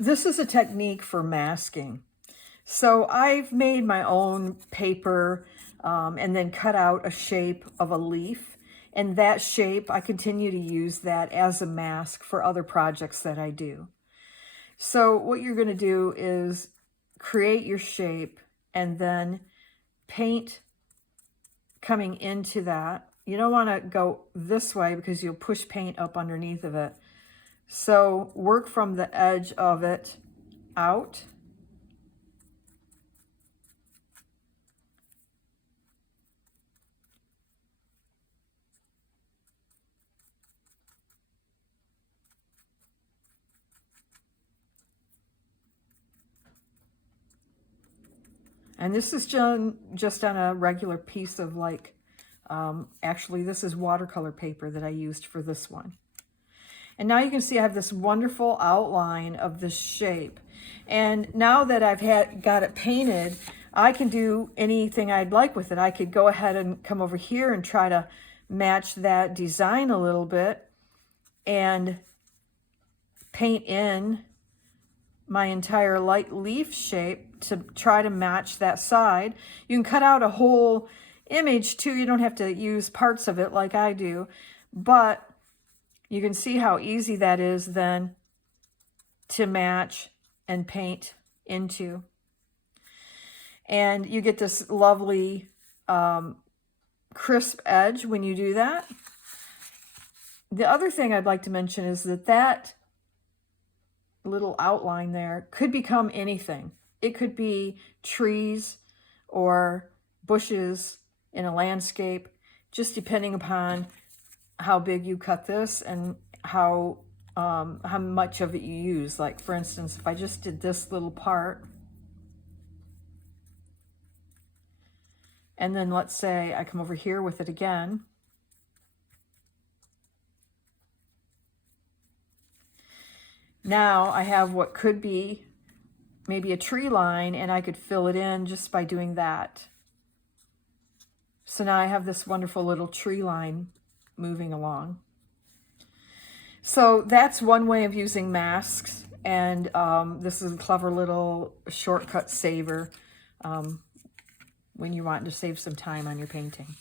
This is a technique for masking. So I've made my own paper and then cut out a shape of a leaf. And that shape, I continue to use that as a mask for other projects that I do. So what you're going to do is create your shape and then paint coming into that. You don't want to go this way because you'll push paint up underneath of it. So work from the edge of it out. And this is just on a regular piece of actually this is watercolor paper that I used for this one. And now you can see I have this wonderful outline of this shape. And now that I've got it painted, I can do anything I'd like with it. I could go ahead and come over here and try to match that design a little bit and paint in my entire light leaf shape to try to match that side. You can cut out a whole image too. You don't have to use parts of it like I do, but you can see how easy that is then to match and paint into. And you get this lovely crisp edge when you do that. The other thing I'd like to mention is that little outline there could become anything. It could be trees or bushes in a landscape, just depending upon how big you cut this and how much of it you use. Like for instance, if I just did this little part, and then let's say I come over here with it again, now I have what could be maybe a tree line, and I could fill it in just by doing that. So now I have this wonderful little tree line moving along. So that's one way of using masks, and this is a clever little shortcut saver when you want to save some time on your painting.